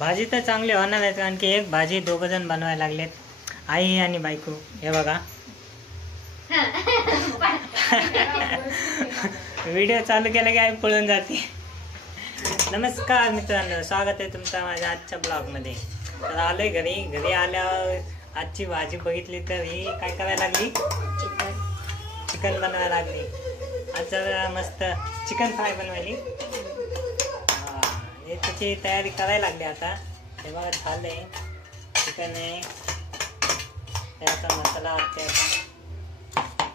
भाजी तर चांगली होणार आहे, कारण की एक भाजी दोघ जण बनवायला लागलेत, आई आणि बायको. हे बघा व्हिडिओ चालू केला की आई पळून जाते. नमस्कार मित्रांनो, स्वागत आहे तुमचं माझ्या आजच्या ब्लॉगमध्ये. तर आलोय घरी आल्यावर आजची भाजी बघितली तर ही काय करायला लागली, चिकन बनवायला लागली. आज जरा मस्त चिकन फ्राय बनवायली. हे त्याची तयारी करायला लागली आता. हे बघा झालंय, चिकन आहे, त्याचा मसाला असते आता.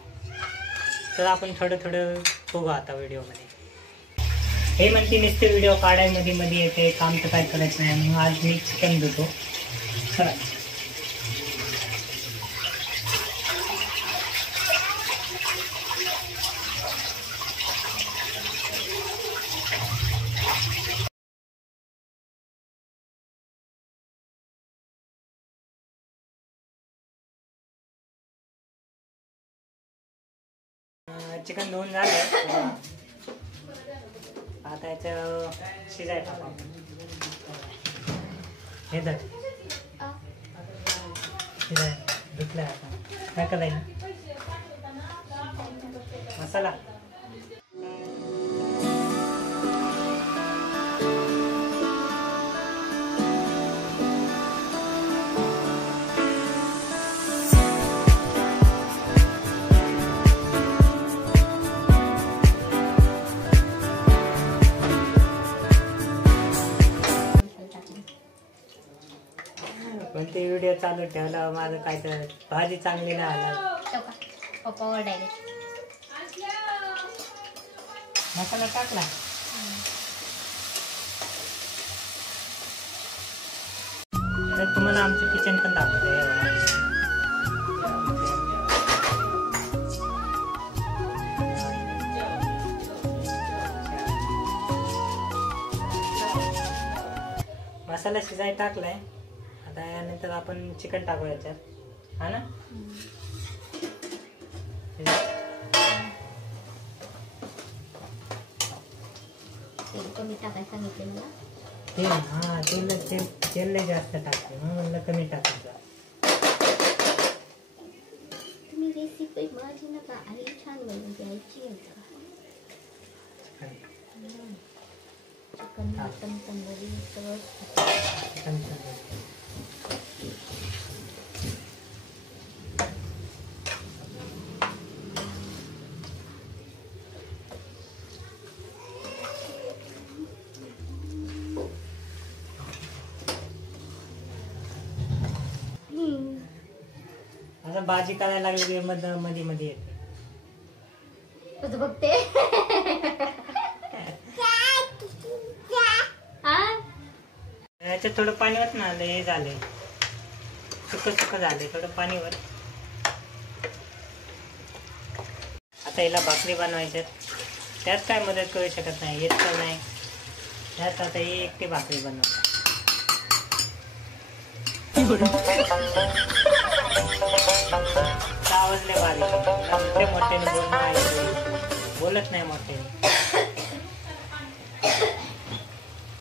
तर आपण थोडं बघू आता व्हिडिओमध्ये. हे म्हणते नुसते व्हिडिओ काढाय मध्ये येते, काम तर काय करायचं नाही, म्हणून आज मी चिकन धुतो. चला चिकन धुवून झालं. आता याचं शिजाय टाका. हे धर शिजाय धुतलं. आता काय करायचं, मसाला पण ते व्हिडिओ चालू ठेवला माझं काय तर भाजी चांगली नाही आला. मसाला टाकला. तर तुम्हाला आमचं किचन पण दाखवतो. मसाला शिजाय टाकलाय. आता यानंतर आपण चिकन टाकू याच्यात, हा ना. कमी टाकायचं सांगितलं मला. तेल, हा तेल लय जास्त टाकते, म्हणलं कमी टाकायचं. तुम्ही रेसिपी माझी नका, आई छान बनवते, आईची चिकन मटन तंदुरी सगळं. आता भाजी करायला लागली मध्ये येते. तुझं बघते. याच्यात थोडं पाणी होत ना, हे झालंय सुक झालंय, थोडं पाणीवर. आता हिला भाकरी बनवायच्यात, त्यात काय मदत करू शकत नाही, येत तर नाही. त्यात आता ही एकटी भाकरी बनवतात. आवाजले बारीक, मोठे मोठ्याने बोलणं, बोलत नाही मोठे.